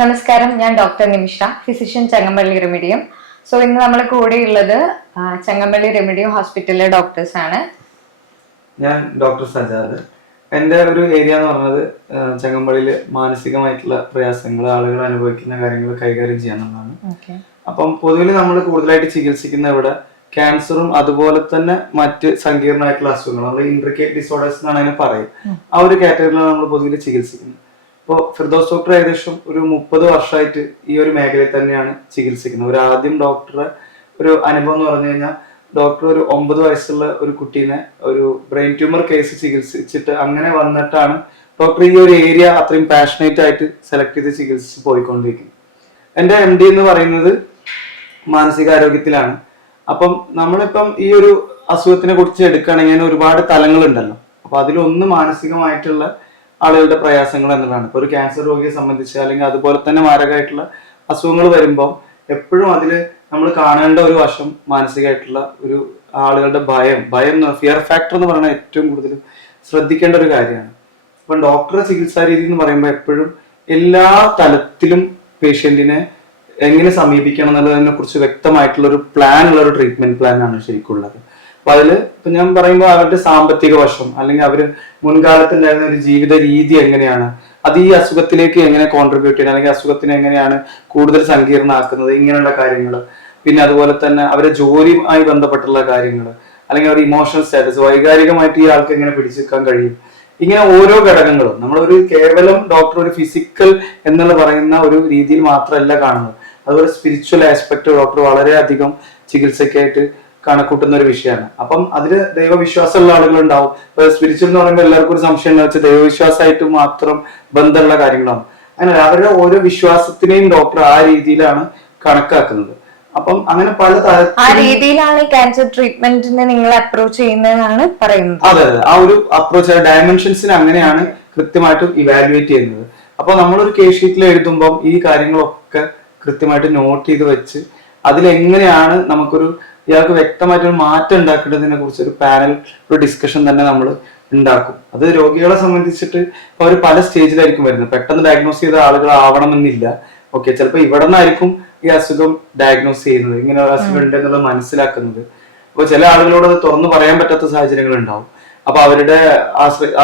നമസ്കാരം, ഞാൻ ഡോക്ടർ നിമിഷ, physician ചെങ്ങമ്പള്ളി റെമിഡിയം. So ഇന്ന് നമ്മളെ കൂടെയുള്ളത് ചെങ്ങമ്പള്ളി റെമിഡിയം ഹോസ്പിറ്റലിലെ ഡോക്ടേഴ്സ് ആണ്. ഞാൻ ഡോക്ടർ സജാദ്. എൻ്റെ ഒരു ഏരിയ എന്ന് പറഞ്ഞത് ചെങ്ങമ്പള്ളിയിൽ മാനസികമായിട്ടുള്ള പ്രയാസങ്ങൾ, ആളുകൾ അനുഭവിക്കുന്ന കാര്യങ്ങൾ കൈകാര്യം ചെയ്യാനുള്ളതാണ്. അപ്പം പൊതുവിൽ നമ്മൾ കൂടുതലായിട്ട് ചികിത്സിക്കുന്ന ഇവിടെ ക്യാൻസറും അതുപോലെ തന്നെ മറ്റ് സങ്കീർണമായിട്ടുള്ള അസുഖങ്ങൾ, നമ്മൾ ഇൻട്രിക്കേറ്റ് ഡിസോർഡേഴ്സ് എന്നാണ് അതിനെ പറയും. ആ ഒരു കാറ്റഗറിയിലാണ് നമ്മൾ പൊതുവിൽ ചികിത്സിക്കുന്നത്. ഇപ്പോൾ ഫിർദോസ് ഡോക്ടർ ഏകദേശം ഒരു 30 വർഷമായിട്ട് ഈ ഒരു മേഖലയിൽ തന്നെയാണ് ചികിത്സിക്കുന്നത്. ആദ്യം ഡോക്ടറെ ഒരു അനുഭവം എന്ന് പറഞ്ഞു കഴിഞ്ഞാൽ, ഡോക്ടർ ഒരു 9 വയസ്സുള്ള ഒരു കുട്ടീനെ ഒരു ബ്രെയിൻ ട്യൂമർ കേസ് ചികിത്സിച്ചിട്ട് അങ്ങനെ വന്നിട്ടാണ് ഡോക്ടർ ഈ ഒരു ഏരിയ അത്രയും പാഷനേറ്റ് ആയിട്ട് സെലക്ട് ചെയ്ത് ചികിത്സിച്ച് പോയിക്കൊണ്ടിരിക്കുന്നത്. എൻ്റെ MD എന്ന് പറയുന്നത് മാനസികാരോഗ്യത്തിലാണ്. അപ്പം നമ്മളിപ്പം ഈ ഒരു അസുഖത്തിനെ കുറിച്ച് എടുക്കുകയാണെങ്കിൽ ഒരുപാട് തലങ്ങളുണ്ടല്ലോ. അപ്പൊ അതിലൊന്ന് മാനസികമായിട്ടുള്ള ആളുകളുടെ പ്രയാസങ്ങൾ എന്നതാണ്. ഇപ്പൊ ഒരു ക്യാൻസർ രോഗിയെ സംബന്ധിച്ച് അല്ലെങ്കിൽ അതുപോലെ തന്നെ മാരകമായിട്ടുള്ള അസുഖങ്ങൾ വരുമ്പോൾ എപ്പോഴും അതിൽ നമ്മൾ കാണേണ്ട ഒരു വശം മാനസികമായിട്ടുള്ള ഒരു ആളുകളുടെ ഭയം ഫിയർ ഫാക്ടർ എന്ന് പറയുന്നത് ഏറ്റവും കൂടുതൽ ശ്രദ്ധിക്കേണ്ട ഒരു കാര്യമാണ്. അപ്പം ഡോക്ടറുടെ ചികിത്സാ രീതി എന്ന് പറയുമ്പോൾ എപ്പോഴും എല്ലാ തലത്തിലും പേഷ്യന്റിനെ എങ്ങനെ സമീപിക്കണം എന്നുള്ളതിനെ കുറിച്ച് വ്യക്തമായിട്ടുള്ള ഒരു പ്ലാൻ ഉള്ള ഒരു ട്രീറ്റ്മെന്റ് പ്ലാൻ ആണ് ശരിക്കുള്ളത്. അപ്പൊ അതില് ഇപ്പൊ ഞാൻ പറയുമ്പോൾ അവരുടെ സാമ്പത്തിക വശം, അല്ലെങ്കിൽ അവര് മുൻകാലത്ത് ഉണ്ടായിരുന്ന ഒരു ജീവിത രീതി എങ്ങനെയാണ്, അത് ഈ അസുഖത്തിലേക്ക് എങ്ങനെ കോൺട്രിബ്യൂട്ട് ചെയ്യണം, അല്ലെങ്കിൽ അസുഖത്തിനെ എങ്ങനെയാണ് കൂടുതൽ സങ്കീർണമാക്കുന്നത്, ഇങ്ങനെയുള്ള കാര്യങ്ങൾ. പിന്നെ അതുപോലെ തന്നെ അവരുടെ ജോലിയുമായി ബന്ധപ്പെട്ടുള്ള കാര്യങ്ങൾ, അല്ലെങ്കിൽ അവരുടെ ഇമോഷണൽ സ്റ്റാറ്റസ്, വൈകാരികമായിട്ട് ഈ ആൾക്ക് എങ്ങനെ പിടിച്ചെടുക്കാൻ കഴിയും, ഇങ്ങനെ ഓരോ ഘടകങ്ങളും നമ്മളൊരു കേവലം ഡോക്ടർ ഒരു ഫിസിക്കൽ എന്നുള്ള പറയുന്ന ഒരു രീതിയിൽ മാത്രമല്ല കാണുന്നത്. അതുപോലെ സ്പിരിച്വൽ ആസ്പെക്ട് ഡോക്ടർ വളരെയധികം ചികിത്സയ്ക്കായിട്ട് കണക്കൂട്ടുന്ന ഒരു വിഷയമാണ്. അപ്പം അതിൽ ദൈവവിശ്വാസമുള്ള ആളുകളുണ്ടാവും. ഇപ്പൊ സ്പിരിച്വൽ എന്ന് പറയുമ്പോൾ എല്ലാവർക്കും ഒരു സംശയം എന്ന് വെച്ചാൽ ദൈവവിശ്വാസമായിട്ട് മാത്രം ബന്ധമുള്ള കാര്യങ്ങളാണ്. അങ്ങനെ അവരുടെ ഓരോ വിശ്വാസത്തിനെയും ഡോക്ടർ ആ രീതിയിലാണ് കണക്കാക്കുന്നത്. അപ്പം അങ്ങനെ പല ആ രീതിയിലാണ് ക്യാൻസർ ട്രീറ്റ്മെന്റിനെ നിങ്ങൾ അപ്രോച്ച് ചെയ്യുന്നതെന്നാണ് പറയുന്നത്. അതെ, ആ ഒരു അപ്രോച്ച് ഡയമെൻഷൻസിന് അങ്ങനെയാണ് കൃത്യമായിട്ട് ഇവാലുവേറ്റ് ചെയ്യുന്നത്. അപ്പൊ നമ്മളൊരു കേസ് ഷീറ്റിൽ എഴുതുമ്പോൾ ഈ കാര്യങ്ങളൊക്കെ കൃത്യമായിട്ട് നോട്ട് ചെയ്ത് വെച്ച് അതിലെങ്ങനെയാണ് നമുക്കൊരു ഇയാൾക്ക് വ്യക്തമായിട്ടൊരു മാറ്റം ഉണ്ടാക്കേണ്ടതിനെ കുറിച്ച് ഒരു പാനൽ, ഒരു ഡിസ്കഷൻ തന്നെ നമ്മൾ ഉണ്ടാക്കും. അത് രോഗികളെ സംബന്ധിച്ചിട്ട് ഇപ്പൊ അവർ പല സ്റ്റേജിലായിരിക്കും വരുന്നത്. പെട്ടെന്ന് ഡയഗ്നോസ് ചെയ്ത ആളുകൾ ആവണമെന്നില്ല. ഓക്കെ, ചിലപ്പോൾ ഇവിടെ നിന്നായിരിക്കും ഈ അസുഖം ഡയഗ്നോസ് ചെയ്യുന്നത്, ഇങ്ങനെ ഒരു അസുഖം ഉണ്ട് എന്നുള്ളത് മനസ്സിലാക്കുന്നത്. അപ്പൊ ചില ആളുകളോട് അത് തുറന്നു പറയാൻ പറ്റാത്ത സാഹചര്യങ്ങൾ ഉണ്ടാവും. അപ്പൊ അവരുടെ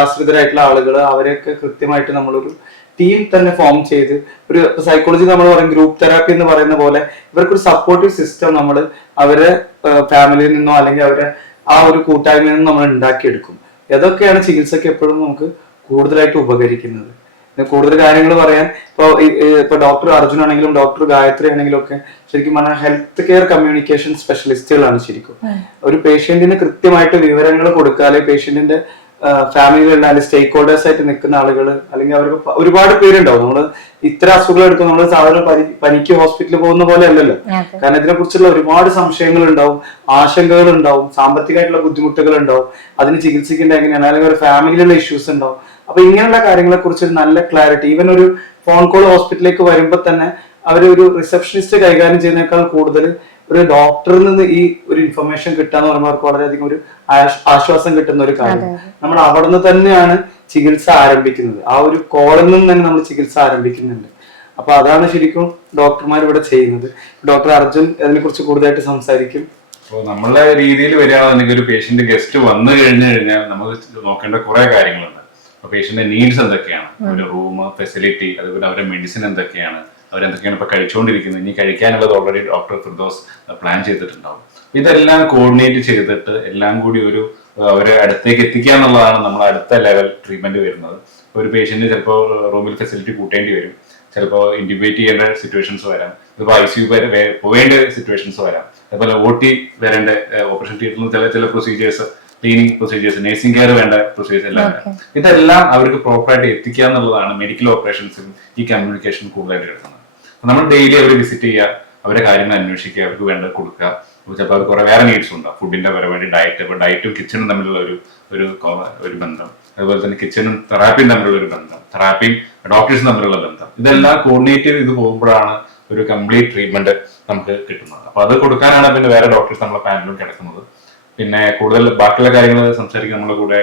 ആശ്രിതരായിട്ടുള്ള ആളുകൾ, അവരെയൊക്കെ കൃത്യമായിട്ട് നമ്മളൊരു ടീം തന്നെ ഫോം ചെയ്ത്, ഒരു സൈക്കോളജി നമ്മൾ പറയും ഗ്രൂപ്പ് തെറാപ്പി എന്ന് പറയുന്ന പോലെ ഇവർക്കൊരു സപ്പോർട്ടീവ് സിസ്റ്റം നമ്മൾ അവരെ ഫാമിലിയിൽ നിന്നോ അല്ലെങ്കിൽ അവരെ ആ ഒരു കൂട്ടായ്മയിൽ നിന്നും നമ്മൾ ഉണ്ടാക്കിയെടുക്കും. ഇതൊക്കെയാണ് ചികിത്സയ്ക്ക് എപ്പോഴും നമുക്ക് കൂടുതലായിട്ട് ഉപകരിക്കുന്നത്. കൂടുതൽ കാര്യങ്ങൾ പറയാൻ ഇപ്പൊ ഡോക്ടർ അർജുൻ ആണെങ്കിലും ഡോക്ടർ ഗായത്രി ആണെങ്കിലും ഒക്കെ ശരിക്കും പറഞ്ഞാൽ ഹെൽത്ത് കെയർ കമ്മ്യൂണിക്കേഷൻ സ്പെഷ്യലിസ്റ്റുകളാണ്. ശരിക്കും ഒരു പേഷ്യന്റിന് കൃത്യമായിട്ട് വിവരങ്ങൾ കൊടുക്കാതെ പേഷ്യന്റിന്റെ ഫാമിലിയിലുള്ള അല്ലെങ്കിൽ സ്റ്റേക്ക് ഹോൾഡേഴ്സ് ആയിട്ട് നിൽക്കുന്ന ആളുകൾ, അല്ലെങ്കിൽ അവർക്ക് ഒരുപാട് പേരുണ്ടാവും. നമ്മൾ ഇത്ര അസുഖങ്ങൾ എടുക്കും, നമ്മൾ സാധാരണ പനിക്ക് ഹോസ്പിറ്റലിൽ പോകുന്ന പോലെ അല്ലല്ലോ. കാരണം ഇതിനെ കുറിച്ചുള്ള ഒരുപാട് സംശയങ്ങൾ ഉണ്ടാവും, ആശങ്കകൾ ഉണ്ടാവും, സാമ്പത്തികമായിട്ടുള്ള ബുദ്ധിമുട്ടുകൾ ഉണ്ടാവും, അതിന് ചികിത്സിക്കേണ്ട എങ്ങനെയാണ്, അല്ലെങ്കിൽ ഒരു ഫാമിലിയിലുള്ള ഇഷ്യൂസ് ഉണ്ടാവും. അപ്പൊ ഇങ്ങനെയുള്ള കാര്യങ്ങളെ കുറിച്ച് ഒരു നല്ല ക്ലാരിറ്റി, ഈവൻ ഒരു ഫോൺ കോൾ ഹോസ്പിറ്റലിലേക്ക് വരുമ്പോൾ തന്നെ ഒരു റിസപ്ഷനിസ്റ്റ് കൈകാര്യം ചെയ്യുന്നതിനേക്കാൾ കൂടുതൽ ഒരു ഡോക്ടറിൽ നിന്ന് ഈ ഒരു ഇൻഫർമേഷൻ കിട്ടാന്ന് പറയുമ്പോൾ അവർക്ക് വളരെയധികം ഒരു ആശ്വാസം കിട്ടുന്ന ഒരു കാര്യം. നമ്മൾ അവിടെ നിന്ന് തന്നെയാണ് ചികിത്സ ആരംഭിക്കുന്നത്. ആ ഒരു കോളിൽ നിന്ന് തന്നെ നമ്മൾ ചികിത്സ ആരംഭിക്കുന്നുണ്ട്. അപ്പൊ അതാണ് ശരിക്കും ഡോക്ടർമാർ ഇവിടെ ചെയ്യുന്നത്. ഡോക്ടർ അർജുൻ അതിനെ കുറിച്ച് കൂടുതലായിട്ട് സംസാരിക്കും. അപ്പോൾ നമ്മളെ രീതിയിൽ വരികയാണെന്നുണ്ടെങ്കിൽ ഒരു പേഷ്യന്റ് ഗസ്റ്റ് വന്നു കഴിഞ്ഞാൽ നമ്മൾ നോക്കേണ്ട കുറെ കാര്യങ്ങളുണ്ട്. അപ്പൊ പേഷ്യന്റിന്റെ നീഡ്സ് എന്തൊക്കെയാണ്, അവരുടെ റൂം, ഫെസിലിറ്റി, അതുപോലെ അവരുടെ മെഡിസിൻ എന്തൊക്കെയാണ്, അവരെന്തൊക്കെയാണ് ഇപ്പൊ കഴിച്ചുകൊണ്ടിരിക്കുന്നത്, ഇനി കഴിക്കാനുള്ളത് ഓൾറെഡി ഡോക്ടർ ഫിർദോസ് പ്ലാൻ ചെയ്തിട്ടുണ്ടാവും. ഇതെല്ലാം കോർഡിനേറ്റ് ചെയ്തിട്ട് എല്ലാം കൂടി ഒരു അവരെ അടുത്തേക്ക് എത്തിക്കുക എന്നുള്ളതാണ് നമ്മൾ അടുത്ത ലെവൽ ട്രീറ്റ്മെന്റ് വരുന്നത്. ഒരു പേഷ്യന്റ് ചിലപ്പോൾ റൂമിൽ ഫെസിലിറ്റി കൂട്ടേണ്ടി വരും, ചിലപ്പോൾ ഇൻക്യുബേറ്റ് ചെയ്യേണ്ട സിറ്റുവേഷൻസ് വരാം, ചിലപ്പോൾ ICU വരെ പോവേണ്ട സിറ്റുവേഷൻസ് വരാം, അതുപോലെ OT വരേണ്ട ഓപ്പറേഷൻ തിയേറ്ററിൽ ചില procedures, cleaning procedures, nursing care വേണ്ട പ്രൊസീജിയേഴ്സ് എല്ലാം വരാം. ഇതെല്ലാം അവർക്ക് പ്രോപ്പറായിട്ട് എത്തിക്കുക എന്നുള്ളതാണ് മെഡിക്കൽ ഓപ്പറേഷൻസിൽ ഈ കമ്മ്യൂണിക്കേഷൻ കൂടുതലായിട്ട് എടുക്കുന്നത്. നമ്മൾ ഡെയിലി അവർ വിസിറ്റ് ചെയ്യുക, അവരുടെ കാര്യങ്ങൾ അന്വേഷിക്കുക, അവർക്ക് വേണ്ടത് കൊടുക്കുക. ചിലപ്പോൾ അവർ കുറെ വേറെ നീഡ്സ് ഉണ്ട്, ഫുഡിന്റെ പരമായിട്ട് ഡയറ്റ്, അപ്പോൾ ഡയറ്റും കിച്ചണും തമ്മിലുള്ള ഒരു ബന്ധം, അതുപോലെ തന്നെ കിച്ചണും തെറാപ്പിയും തമ്മിലുള്ള ഒരു ബന്ധം, തെറാപ്പിയും ഡോക്ടേഴ്സും തമ്മിലുള്ള ബന്ധം, ഇതെല്ലാം കോർഡിനേറ്റ് ചെയ്ത് പോകുമ്പോഴാണ് ഒരു കംപ്ലീറ്റ് ട്രീറ്റ്മെന്റ് നമുക്ക് കിട്ടുന്നത്. അപ്പൊ അത് കൊടുക്കാനാണ് പിന്നെ വേറെ ഡോക്ടേഴ്സ് നമ്മളെ പാനലും കിടക്കുന്നത്. പിന്നെ കൂടുതൽ ബാക്കിയുള്ള കാര്യങ്ങൾ സംസാരിക്കാൻ നമ്മുടെ കൂടെ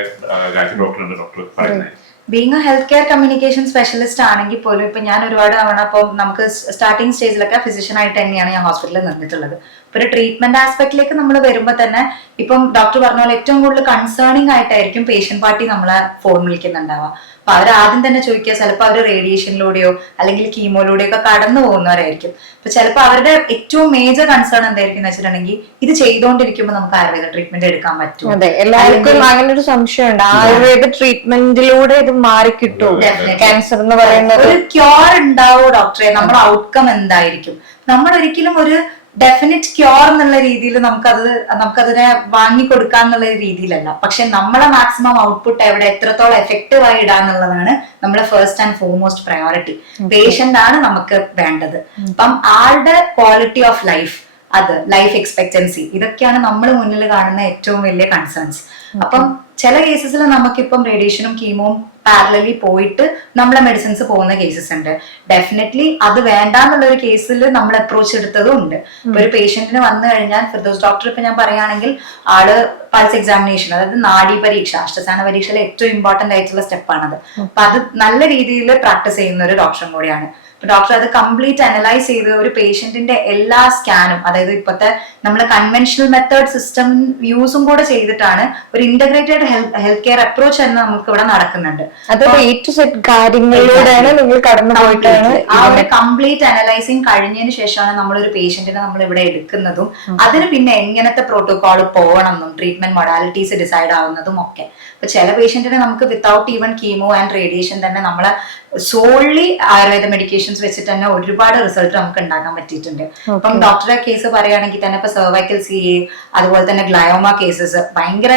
ഗായത്രി ഡോക്ടർ ഉണ്ട്, ഡോക്ടർ പറയുന്നത്. Being A health care communication specialist ആണെങ്കിൽ പോലും ഇപ്പൊ ഞാൻ ഒരുപാട് തവണ ഇപ്പോൾ നമുക്ക് സ്റ്റാർട്ടിങ് സ്റ്റേജിലൊക്കെ ഫിസിഷ്യൻ ആയിട്ട് തന്നെയാണ് ഞാൻ ഹോസ്പിറ്റലിൽ നിന്നിട്ടുള്ളത്. ഇപ്പൊ ഒരു ട്രീറ്റ്മെന്റ് ആസ്പെക്ടിലേക്ക് നമ്മൾ വരുമ്പോൾ തന്നെ ഇപ്പം ഡോക്ടർ പറഞ്ഞ പോലെ ഏറ്റവും കൂടുതൽ കൺസേണിംഗ് ആയിട്ടായിരിക്കും പേഷ്യന്റ് പാർട്ടി നമ്മളെ ഫോൺ വിളിക്കുന്നുണ്ടാവുക. അപ്പൊ അവർ ആദ്യം തന്നെ ചോദിക്കുക, ചിലപ്പോൾ അവർ റേഡിയേഷനിലൂടെയോ അല്ലെങ്കിൽ കീമോയിലൂടെയോ ഒക്കെ കടന്നു പോകുന്നവരായിരിക്കും. അപ്പൊ ചിലപ്പോൾ അവരുടെ ഏറ്റവും മേജർ കൺസേൺ എന്തായിരിക്കും എന്ന് വെച്ചിട്ടുണ്ടെങ്കിൽ ഇത് ചെയ്തുകൊണ്ടിരിക്കുമ്പോൾ നമുക്ക് ആയുർവേദ ട്രീറ്റ്മെന്റ് എടുക്കാൻ പറ്റും. അതെ, എല്ലാവർക്കും അങ്ങനെ ഒരു സംശയമുണ്ട്, ആയുർവേദ ട്രീറ്റ്മെന്റിലൂടെ ഇത് മാറി കിട്ടും ക്യാൻസർ എന്ന് പറയുന്നത്. ഒരു ക്യൂർ ഉണ്ടാവോ ഡോക്ടറെ, നമ്മുടെ ഔട്ട്കം എന്തായിരിക്കും? നമ്മൾ ഒരിക്കലും ഒരു ഡെഫിനിറ്റ് ക്യൂർ എന്നുള്ള രീതിയിൽ നമുക്കതിനെ വാങ്ങിക്കൊടുക്കാന്നുള്ള രീതിയിലല്ല, പക്ഷെ നമ്മളെ മാക്സിമം ഔട്ട്പുട്ട് എവിടെ എത്രത്തോളം എഫക്റ്റീവ് ആയി ഇടാന്നുള്ളതാണ് നമ്മളെ first and foremost priority. Patient ആണ് നമുക്ക് വേണ്ടത്. അപ്പം ആളുടെ ക്വാളിറ്റി ഓഫ് ലൈഫ്, അത് ലൈഫ് എക്സ്പെക്ടൻസി, ഇതൊക്കെയാണ് നമ്മൾ മുന്നിൽ കാണുന്ന ഏറ്റവും വലിയ കൺസേൺസ്. അപ്പം ചില കേസസിൽ നമുക്കിപ്പം റേഡിയേഷനും കീമോയും പാരലലി പോയിട്ട് നമ്മളെ മെഡിസിൻസ് പോകുന്ന കേസസ് ഉണ്ട്. ഡെഫിനറ്റ്ലി അത് വേണ്ടാന്നുള്ള ഒരു കേസിൽ നമ്മൾ അപ്രോച്ച് എടുത്തതും ഉണ്ട്. ഇപ്പൊ ഒരു പേഷ്യന്റിന് വന്നു കഴിഞ്ഞാൽ ഫിർദൌസ് ഡോക്ടർ ഇപ്പൊ ഞാൻ പറയുകയാണെങ്കിൽ ആള് പൾസ് എക്സാമിനേഷൻ, അതായത് നാഡി പരീക്ഷ, അഷ്ടസ്ഥാന പരീക്ഷയിലെ ഏറ്റവും ഇമ്പോർട്ടന്റ് ആയിട്ടുള്ള സ്റ്റെപ്പാണത്. അപ്പൊ അത് നല്ല രീതിയിൽ പ്രാക്ടീസ് ചെയ്യുന്ന ഒരു ഡോക്ടറും കൂടിയാണ്. ഡോക്ടർ അത് കംപ്ലീറ്റ് അനലൈസ് ചെയ്ത് ഒരു പേഷ്യന്റിന്റെ എല്ലാ സ്കാനും, അതായത് ഇപ്പോഴത്തെ നമ്മളെ കൺവെൻഷണൽ മെത്തേഡ് സിസ്റ്റം യൂസും കൂടെ ചെയ്തിട്ടാണ് ഒരു ഇന്റഗ്രേറ്റഡ് ഹെൽത്ത് കെയർ അപ്രോച്ച് എന്ന് നമുക്ക് ഇവിടെ നടക്കുന്നുണ്ട്. അത് A to Z കാര്യങ്ങളിലൂടെയാണ് നിങ്ങൾ കടന്നു പോയിട്ടാണ് ആ ഒരു കംപ്ലീറ്റ് അനലൈസിങ് കഴിഞ്ഞതിന് ശേഷമാണ് നമ്മളൊരു പേഷ്യന്റിനെ നമ്മൾ ഇവിടെ എടുക്കുന്നതും അതിന് പിന്നെ എങ്ങനത്തെ പ്രോട്ടോകോൾ പോകണം എന്നും ട്രീറ്റ്മെന്റ് മൊഡാലിറ്റീസ് ഡിസൈഡ് ആവുന്നതും ഒക്കെ. അപ്പൊ ചില പേഷ്യന്റിനെ നമുക്ക് without even chemo and radiation തന്നെ നമ്മളെ സോൾലി ആയുർവേദ മെഡിക്കേഷൻസ് വെച്ചിട്ട് തന്നെ ഒരുപാട് റിസൾട്ട് നമുക്ക് ഉണ്ടാക്കാൻ പറ്റിയിട്ടുണ്ട്. അപ്പം ഡോക്ടറെ കേസ് പറയുകയാണെങ്കിൽ തന്നെ ഇപ്പൊ സെർവൈക്കൽ CA, അതുപോലെ തന്നെ ഗ്ലയോമ കേസസ്, ഭയങ്കര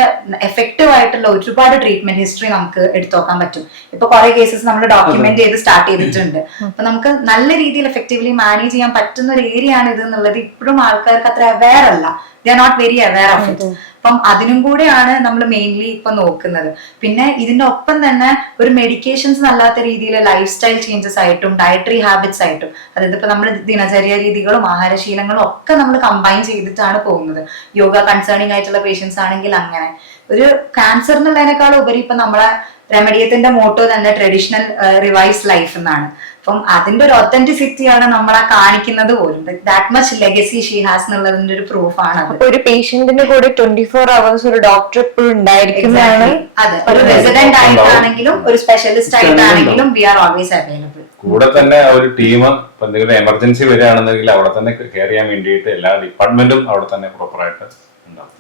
എഫക്റ്റീവ് ആയിട്ടുള്ള ഒരുപാട് ട്രീറ്റ്മെന്റ് ഹിസ്റ്ററി നമുക്ക് എടുത്തു നോക്കാൻ പറ്റും. ഇപ്പൊ കുറെ കേസസ് നമ്മൾ ഡോക്യുമെന്റ് ചെയ്ത് സ്റ്റാർട്ട് ചെയ്തിട്ടുണ്ട്. അപ്പൊ നമുക്ക് നല്ല രീതിയിൽ എഫക്റ്റീവ്ലി മാനേജ് ചെയ്യാൻ പറ്റുന്ന ഒരു ഏരിയ ആണ് ഇത് എന്നുള്ളത് ഇപ്പോഴും ആൾക്കാർക്ക് അത്ര അവെയർ അല്ല. They are not very aware of it. അപ്പം അതിനും കൂടെയാണ് നമ്മൾ മെയിൻലി ഇപ്പൊ നോക്കുന്നത്. പിന്നെ ഇതിന്റെ ഒപ്പം തന്നെ ഒരു മെഡിക്കേഷൻസ് അല്ലാത്ത രീതിയിൽ ലൈഫ് സ്റ്റൈൽ ചേഞ്ചസ് ആയിട്ടും ഡയറ്ററി ഹാബിറ്റ്സ് ആയിട്ടും, അതായത് ഇപ്പൊ നമ്മുടെ ദിനചര്യ രീതികളും ആഹാരശീലങ്ങളും ഒക്കെ നമ്മൾ കമ്പൈൻ ചെയ്തിട്ടാണ് പോകുന്നത്. യോഗ കൺസേണിംഗ് ആയിട്ടുള്ള പേഷ്യൻസ് ആണെങ്കിൽ അങ്ങനെ ഒരു ക്യാൻസർ എന്നുള്ളതിനേക്കാളും ഉപരി ഇപ്പൊ നമ്മളെ റെമഡിയത്തിന്റെ മോട്ടോ തന്നെ ട്രഡീഷണൽ റിവൈസ് ലൈഫ് എന്നാണ്. അപ്പം അതിന്റെ ഒരു ഒത്തന്റിസിറ്റിയാണ് നമ്മളെ കാണിക്കുന്നത് പോലും. That much legacy she has എന്നുള്ളതിന്റെ ഒരു പ്രൂഫാണ്. ഒരു പേഷ്യന്റിന്റെ കൂടെ 24 hours ഒരു ഡോക്ടർ എപ്പോഴും ഉണ്ടായിരിക്കുന്നതാണ്. അതെ, ഒരു റെസിഡന്റ് ആയിട്ടാണെങ്കിലും ഒരു സ്പെഷ്യലിസ്റ്റ് ആയിട്ടാണെങ്കിലും വി ആർ ഓൾവേസ് അവൈലബിൾ. കൂടെ തന്നെ ഒരു ടീം എന്തെങ്കിലും എമർജൻസി വരികയാണെന്നെങ്കിൽ അവിടെ തന്നെ കെയർ ചെയ്യാൻ വേണ്ടിയിട്ട് എല്ലാ ഡിപ്പാർട്ട്മെന്റും അവിടെ തന്നെ പ്രോപ്പറായിട്ട് ഉണ്ടാവും.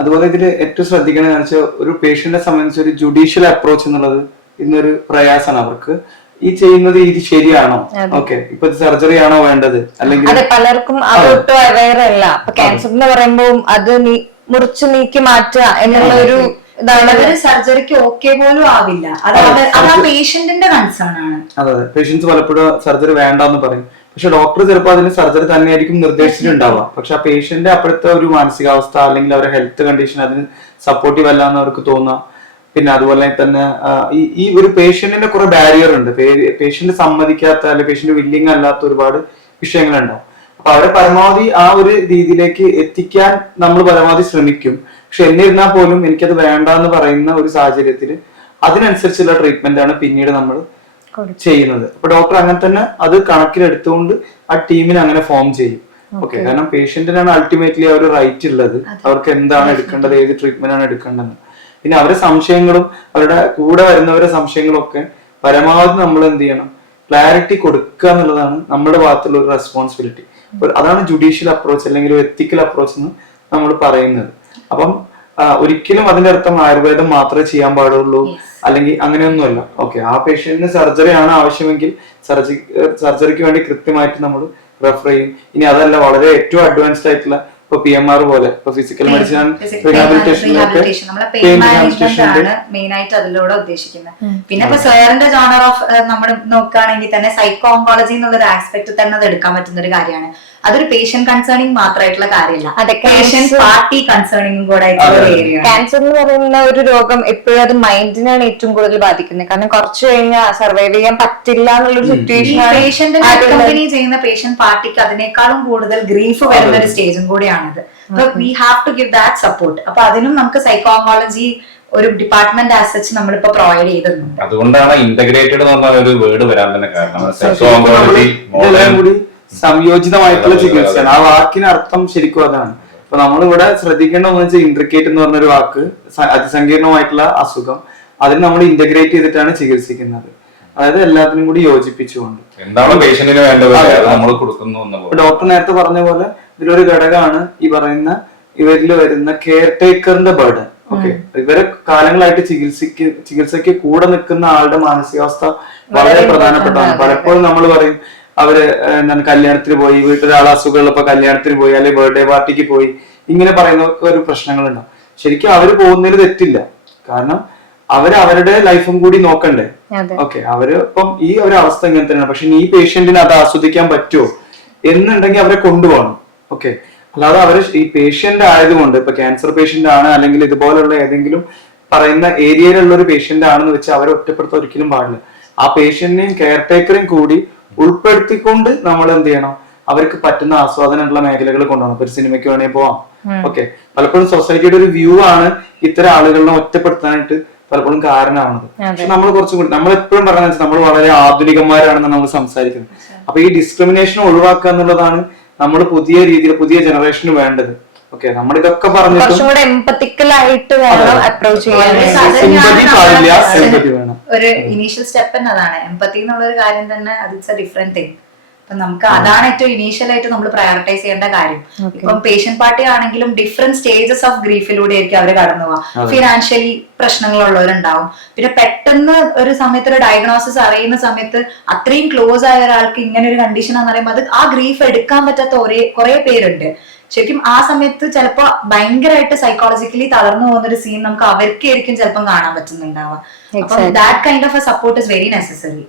അതുപോലെ ഇതിൽ ഏറ്റവും ശ്രദ്ധിക്കണമെന്ന് വെച്ചാൽ ഒരു പേഷ്യന്റിനെ സംബന്ധിച്ച് ഒരു ജുഡീഷ്യൽ അപ്രോച്ച് എന്നുള്ളത് ഇന്നൊരു പ്രയാസമാണ് അവർക്ക്. ഈ ചെയ്യുന്നത് ഇത് ശരിയാണോ, ഓക്കെ ഇപ്പൊ സർജറി ആണോ വേണ്ടത്, അല്ലെങ്കിൽ അതെ പലർക്കും അതൊട്ടും അവെയർ അല്ല. അപ്പൊ ക്യാൻസർ എന്ന് പറയുമ്പോൾ അത് മുറിച്ച് നീക്കി മാറ്റുക എന്നുള്ള ഒരു ഇതാണ്. സർജറിക്ക് ഓക്കെ പോലും ആവില്ല. അത് ആ പേഷ്യന്റിന്റെ കൺസേൺ ആണ്. അതെ, പേഷ്യൻസ് പലപ്പോഴും സർജറി വേണ്ടെന്ന് പറയും. പക്ഷെ ഡോക്ടർ ചിലപ്പോൾ അതിന് സർജറി തന്നെയായിരിക്കും നിർദ്ദേശിച്ചിട്ടുണ്ടാവുക. പക്ഷെ ആ പേഷ്യന്റ് അപ്പോഴത്തെ ഒരു മാനസികാവസ്ഥ അല്ലെങ്കിൽ അവരുടെ ഹെൽത്ത് കണ്ടീഷൻ അതിന് സപ്പോർട്ടീവ് അല്ല എന്ന് അവർക്ക് തോന്നാം. പിന്നെ അതുപോലെ തന്നെ ഈ ഒരു പേഷ്യന്റിന്റെ കുറെ ബാരിയർ ഉണ്ട്. പേഷ്യന്റ് സമ്മതിക്കാത്ത അല്ലെങ്കിൽ പേഷ്യന്റ് വില്ലിങ് അല്ലാത്ത ഒരുപാട് വിഷയങ്ങളുണ്ടാവും. അപ്പൊ അവരെ പരമാവധി ആ ഒരു രീതിയിലേക്ക് എത്തിക്കാൻ നമ്മൾ പരമാവധി ശ്രമിക്കും. പക്ഷെ എന്നിരുന്നാൽ പോലും എനിക്കത് വേണ്ട എന്ന് പറയുന്ന ഒരു സാഹചര്യത്തിൽ അതിനനുസരിച്ചുള്ള ട്രീറ്റ്മെന്റ് ആണ് പിന്നീട് നമ്മൾ ചെയ്യുന്നത്. അപ്പൊ ഡോക്ടർ അങ്ങനെ തന്നെ അത് കണക്കിലെടുത്തുകൊണ്ട് ആ ടീമിനെ അങ്ങനെ ഫോം ചെയ്യും. ഓക്കെ, കാരണം പേഷ്യന്റിനാണ് അൾട്ടിമേറ്റ്ലി ആ ഒരു റൈറ്റ് ഉള്ളത്. അവർക്ക് എന്താണ് എടുക്കേണ്ടത്, ഏത് ട്രീറ്റ്മെന്റ് ആണ് എടുക്കേണ്ടത്. പിന്നെ അവരുടെ സംശയങ്ങളും അവരുടെ കൂടെ വരുന്നവരുടെ സംശയങ്ങളും ഒക്കെ പരമാവധി നമ്മൾ എന്ത് ചെയ്യണം, ക്ലാരിറ്റി കൊടുക്കുക എന്നുള്ളതാണ് നമ്മുടെ ഭാഗത്തുള്ള ഒരു റെസ്പോൺസിബിലിറ്റി. അതാണ് ജുഡീഷ്യൽ അപ്രോച്ച് അല്ലെങ്കിൽ ഒരു എത്തിക്കൽ അപ്രോച്ച് എന്ന് നമ്മൾ പറയുന്നത്. അപ്പം ഒരിക്കലും അതിന്റെ അർത്ഥം ആയുർവേദം മാത്രമേ ചെയ്യാൻ പാടുള്ളൂ അല്ലെങ്കിൽ അങ്ങനെയൊന്നുമല്ല. ഓക്കെ, ആ പേഷ്യന്റിന് സർജറി ആണ് ആവശ്യമെങ്കിൽ സർജറിക്ക് വേണ്ടി കൃത്യമായിട്ട് നമ്മൾ റെഫർ ചെയ്യും. ഇനി അതല്ല വളരെ ഏറ്റവും അഡ്വാൻസ്ഡ് ആയിട്ടുള്ള ഇപ്പൊ PMR പോലെ ഇപ്പൊ ഫിസിക്കൽ മെഡിസിൻ മെയിൻ ആയിട്ട് അതിലൂടെ ഉദ്ദേശിക്കുന്നത്. പിന്നെ ഇപ്പൊ സാറിന്റെ ജോണർ ഓഫ് നമ്മൾ നോക്കുകയാണെങ്കിൽ തന്നെ സൈക്കോ ഓങ്കോളജി എന്നുള്ള ഒരു ആസ്പെക്ട് തന്നെ അത് എടുക്കാൻ പറ്റുന്ന ഒരു കാര്യമാണ്. അതൊരു പേഷ്യന്റ് കൺസേണിംഗ് മാത്രമായിട്ടുള്ള കാര്യമില്ല, പേഷ്യന്റ് പാർട്ടി കൺസേണിംഗും കൂടെ ആയിട്ടുള്ള ഒരു ഏരിയ. ക്യാൻസർ എന്ന് പറയുന്ന ഒരു രോഗം എപ്പോഴും അത് മൈൻഡിനാണ് ഏറ്റവും കൂടുതൽ ബാധിക്കുന്നത്. കാരണം കുറച്ചു കഴിഞ്ഞാൽ സർവൈവ് ചെയ്യാൻ പറ്റില്ല എന്നുള്ളൊരു സിറ്റുവേഷൻ പേഷ്യന്റിനെ അക്കമ്പനി ചെയ്യുന്ന പേഷ്യന്റ് പാർട്ടിക്ക് അതിനേക്കാളും കൂടുതൽ ഗ്രീഫ് വരുന്ന ഒരു സ്റ്റേജും കൂടിയാണിത്. We have to give that support. അപ്പൊ അതിനും നമുക്ക് സൈക്കോ ഓങ്കോളജി ഒരു ഡിപ്പാർട്ട്മെന്റ് ആസച്ച് നമ്മളിപ്പോ പ്രൊവൈഡ് ചെയ്തിട്ടുണ്ട്. അതുകൊണ്ടാണ് ഇന്റഗ്രേറ്റഡ് എന്ന് പറഞ്ഞ ഒരു വേർഡ് വരാൻ തന്നെ കാരണം. ഇതെല്ലാം കൂടി സംയോജിതമായിട്ടുള്ള ചികിത്സയാണ്. ആ വാക്കിന് അർത്ഥം ശരിക്കും അതാണ്. അപ്പൊ നമ്മളിവിടെ ശ്രദ്ധിക്കേണ്ടതെന്ന് വെച്ചാൽ ഇൻട്രിക്കേറ്റ് എന്ന് പറഞ്ഞൊരു വാക്ക്, അതിസങ്കീർണമായിട്ടുള്ള അസുഖം, അതിന് നമ്മൾ ഇന്റഗ്രേറ്റ് ചെയ്തിട്ടാണ് ചികിത്സിക്കുന്നത്. അതായത് എല്ലാത്തിനും കൂടി യോജിപ്പിച്ചുകൊണ്ട് എന്താണ് പേഷ്യന്റിന് വേണ്ടത് നമ്മൾ കൊടുക്കുന്നു. ഡോക്ടർ നേരത്തെ പറഞ്ഞ പോലെ ഇതിലൊരു ഘടകമാണ് ഈ പറയുന്ന ഇവരിൽ വരുന്ന കെയർ ടേക്കറിന്റെ ബർഡൻ. ഓക്കെ, ഇവരെ കാലങ്ങളായിട്ട് ചികിത്സയ്ക്ക് കൂടെ നിൽക്കുന്ന ആളുടെ മാനസികാവസ്ഥ വളരെ പ്രധാനപ്പെട്ടതാണ്. പലപ്പോഴും നമ്മൾ പറയും അവര് എന്താണ് കല്യാണത്തിന് പോയി, വീട്ടിലൊരാളെ അസുഖമുള്ളപ്പോ കല്യാണത്തിന് പോയി, അല്ലെങ്കിൽ ബർത്ത്ഡേ പാർട്ടിക്ക് പോയി, ഇങ്ങനെ പറയുന്നതൊക്കെ ഒരു പ്രശ്നങ്ങളുണ്ടാവും. ശരിക്കും അവര് പോകുന്നതിൽ തെറ്റില്ല, കാരണം അവരുടെ ലൈഫും കൂടി നോക്കണ്ടേ. ഓക്കെ, അവര് ഇപ്പം ഈ ഒരു അവസ്ഥ ഇങ്ങനെ തന്നെയാണ്, പക്ഷെ ഈ പേഷ്യന്റിന് അത് ആസ്വദിക്കാൻ പറ്റുമോ എന്നുണ്ടെങ്കിൽ അവരെ കൊണ്ടുപോകണം. ഓക്കെ, അല്ലാതെ അവര് ഈ പേഷ്യന്റ് ആയതുകൊണ്ട്, ഇപ്പൊ ക്യാൻസർ പേഷ്യന്റ് ആണ് അല്ലെങ്കിൽ ഇതുപോലുള്ള ഏതെങ്കിലും പറയുന്ന ഏരിയയിലുള്ള ഒരു പേഷ്യന്റ് ആണെന്ന് വെച്ച് അവരെ ഒറ്റപ്പെടുത്താൻ ഒരിക്കലും പാടില്ല. ആ പേഷ്യന്റിനെയും കെയർ ടേക്കറെയും കൂടി ഉൾപ്പെടുത്തിക്കൊണ്ട് നമ്മൾ എന്ത് ചെയ്യണം, അവർക്ക് പറ്റുന്ന ആസ്വാദനമുള്ള മേഖലകൾ കൊണ്ടുപോകണം. ഇപ്പൊ ഒരു സിനിമയ്ക്ക് വേണമെങ്കിൽ പോവാം. ഓക്കെ, പലപ്പോഴും സൊസൈറ്റിയുടെ ഒരു വ്യൂ ആണ് ഇത്തരം ആളുകളെ ഒറ്റപ്പെടുത്താനായിട്ട് പലപ്പോഴും കാരണമാണത്. പക്ഷെ നമ്മൾ കുറച്ചും കൂടി, നമ്മൾ എപ്പോഴും പറയുന്നത് വെച്ചാൽ നമ്മൾ വളരെ ആധുനികന്മാരാണെന്ന് നമ്മൾ സംസാരിക്കുന്നത്. അപ്പൊ ഈ ഡിസ്ക്രിമിനേഷൻ ഒഴിവാക്കുക എന്നുള്ളതാണ് നമ്മൾ പുതിയ രീതിയിൽ പുതിയ ജനറേഷന് വേണ്ടത്. ഓക്കെ, നമ്മൾ ഇതൊക്കെ പറഞ്ഞിട്ട് ഒരു ഇനീഷ്യൽ സ്റ്റെപ്പ് തന്നെ അതാണ്. എംപത്തി എന്നുള്ള ഒരു കാര്യം തന്നെ ഇറ്റ്സ് എ ഡിഫറെന്റ് തിങ്. അപ്പൊ നമുക്ക് അതാണ് ഏറ്റവും ഇനീഷ്യൽ ആയിട്ട് നമ്മൾ പ്രയോറിറ്റൈസ് ചെയ്യേണ്ട കാര്യം. ഇപ്പം പേഷ്യന്റ് പാർട്ടി ആണെങ്കിലും ഡിഫറെന്റ് സ്റ്റേജസ് ഓഫ് ഗ്രീഫിലൂടെ ആയിരിക്കും അവർ കടന്നു പോവാ. ഫിനാൻഷ്യലി പ്രശ്നങ്ങളുള്ളവരുണ്ടാവും. പിന്നെ പെട്ടെന്ന് ഒരു സമയത്ത് ഒരു ഡയഗ്നോസിസ് അറിയുന്ന സമയത്ത് അത്രയും ക്ലോസ് ആയ ഒരാൾക്ക് ഇങ്ങനെ ഒരു കണ്ടീഷൻ ആണെന്ന് പറയുമ്പോൾ അത് ആ ഗ്രീഫ് എടുക്കാൻ പറ്റാത്ത കുറെ പേരുണ്ട്. ശരിക്കും ആ സമയത്ത് ചിലപ്പോ ഭയങ്കരമായിട്ട് സൈക്കോളജിക്കലി തളർന്നു പോകുന്ന ഒരു സീൻ നമുക്ക് അവർക്കായിരിക്കും ചിലപ്പം കാണാൻ പറ്റുന്നുണ്ടാവുക. അപ്പം that kind of A support is very necessary.